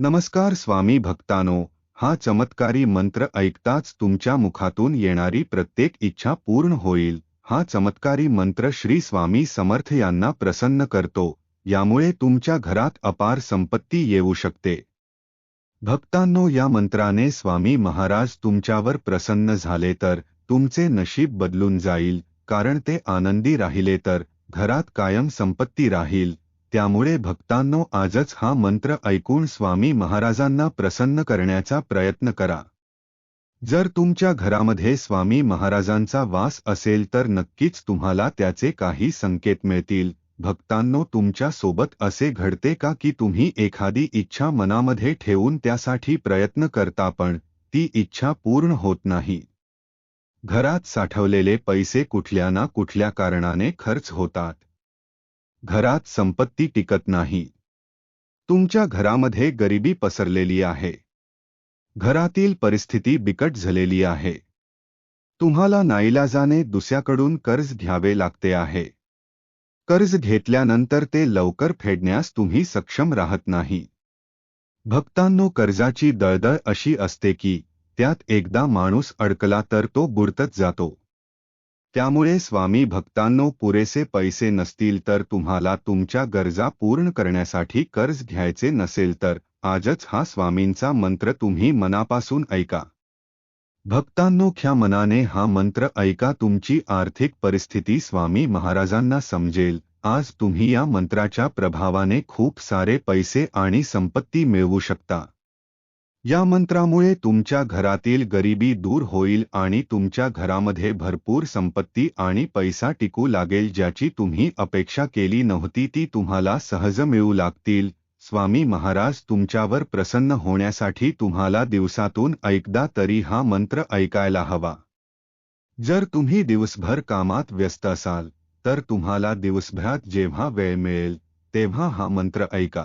नमस्कार स्वामी भक्तानो हा चमत्कारी मंत्र ऐकताच तुमच्या मुखातून येणारी प्रत्येक इच्छा पूर्ण होईल. हा चमत्कारी मंत्र श्री स्वामी समर्थ यांना प्रसन्न करतो यामुळे तुमच्या घरात अपार संपत्ती येऊ शकते. भक्तांनो या मंत्राने स्वामी महाराज तुमच्यावर प्रसन्न झाले तर तुमचे नशीब बदलून जाईल कारण ते आनंदी राहिले तर घरात कायम संपत्ती राहील. त्यामुळे भक्तांनो आजच हा मंत्र ऐकून स्वामी महाराजांना प्रसन्न करण्याचा प्रयत्न करा. जर तुमच्या घरामध्ये स्वामी महाराजांचा वास असेल तर नक्कीच तुम्हाला त्याचे काही संकेत मिळतील. भक्तांनो तुमच्यासोबत असे घडते का की तुम्ही एखादी इच्छा मनामध्ये ठेवून त्यासाठी प्रयत्न करता पण ती इच्छा पूर्ण होत नाही? घरात साठवलेले पैसे कुठल्या ना कुठल्या कारणाने खर्च होतात. घरात संपत्ती टिकत नाही. तुमच्या घरामध्ये गरिबी पसरलेली आहे. घरातील परिस्थिती बिकट झालेली आहे. तुम्हाला नाईलाजाने दुसऱ्याकडून कर्ज घ्यावे लागते आहे. कर्ज घेतल्यानंतर ते लवकर फेडण्यास तुम्ही सक्षम राहत नाही. भक्तांनो कर्जाची दळदळ अशी असते की त्यात एकदा माणूस अडकला तर तो बुडतच जातो. त्यामुळे स्वामी भक्तांनो पुरेसे पैसे नसतील तर तुम्हाला तुमच्या गरजा पूर्ण करण्यासाठी कर्ज घ्यायचे नसेल तर आजच हा स्वामींचा मंत्र तुम्ही मनापासून ऐका. भक्तांनो ख्या मनाने हा मंत्र ऐका. तुमची आर्थिक परिस्थिती स्वामी महाराजांना समजेल. आज तुम्ही या मंत्राच्या प्रभावाने खूप सारे पैसे आणि संपत्ती मिळवू शकता. या मंत्रामुळे तुमच्या घरातील गरिबी दूर होईल आणि तुमच्या घरामध्ये भरपूर संपत्ती आणि पैसा टिकू लागेल ज्याची तुम्ही अपेक्षा केली नव्हती ती तुम्हाला सहज मिळू लागतील. स्वामी महाराज तुमच्यावर प्रसन्न होण्यासाठी तुम्हाला दिवसातून ऐकदा तरी हा मंत्र ऐकायला हवा. जर तुम्ही दिवसभर कामात व्यस्त असाल तर तुम्हाला दिवसभरात जेव्हा वेळ मिळेल तेव्हा हा मंत्र ऐका.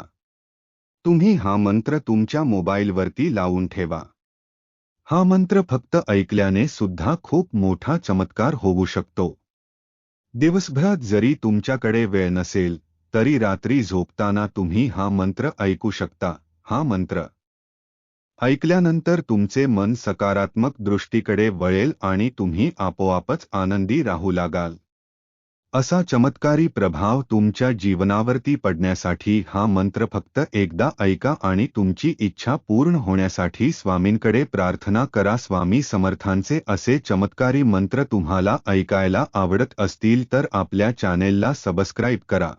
तुम्ही हा मंत्र तुमच्या मोबाईलवरती लावून ठेवा. हा मंत्र फक्त ऐकल्याने सुद्धा खूप मोठा चमत्कार होऊ शकतो. दिवसभरात जरी तुमच्याकडे वेळ नसेल तरी रात्री झोपताना तुम्ही हा मंत्र ऐकू शकता हा मंत्र. ऐकल्यानंतर तुमचे मन सकारात्मक दृष्टीकडे वळेल आणि तुम्ही आपोआपच आनंदी राहू लागाल. असा चमत्कारी प्रभाव तुमच्या जीवनावरती पडण्यासाठी हा मंत्र फक्त एकदा ऐका आणि तुमची इच्छा पूर्ण होण्यासाठी स्वामींकडे प्रार्थना करा. स्वामी समर्थांचे असे चमत्कारी मंत्र तुम्हाला ऐकायला आवडत असतील तर आपल्या चॅनेलला सबस्क्राईब करा.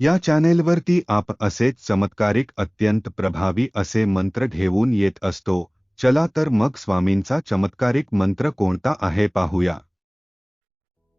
या चॅनेलवरती आप असेच चमत्कारिक अत्यंत प्रभावी असे मंत्र घेऊन येत असतो. चला तर मग स्वामींचा चमत्कारिक मंत्र कोणता आहे पाहूया.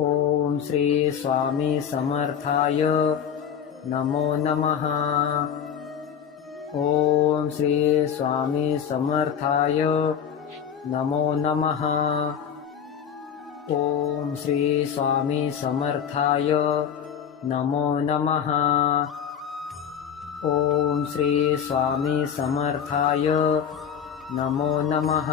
ॐ श्री स्वामी समर्थाय नमो नमः। ॐ श्री स्वामी समर्थाय नमो नमः। ॐ श्री समर्थाय नमो नमः। ॐ श्री स्वामी समर्थाय नमो नमः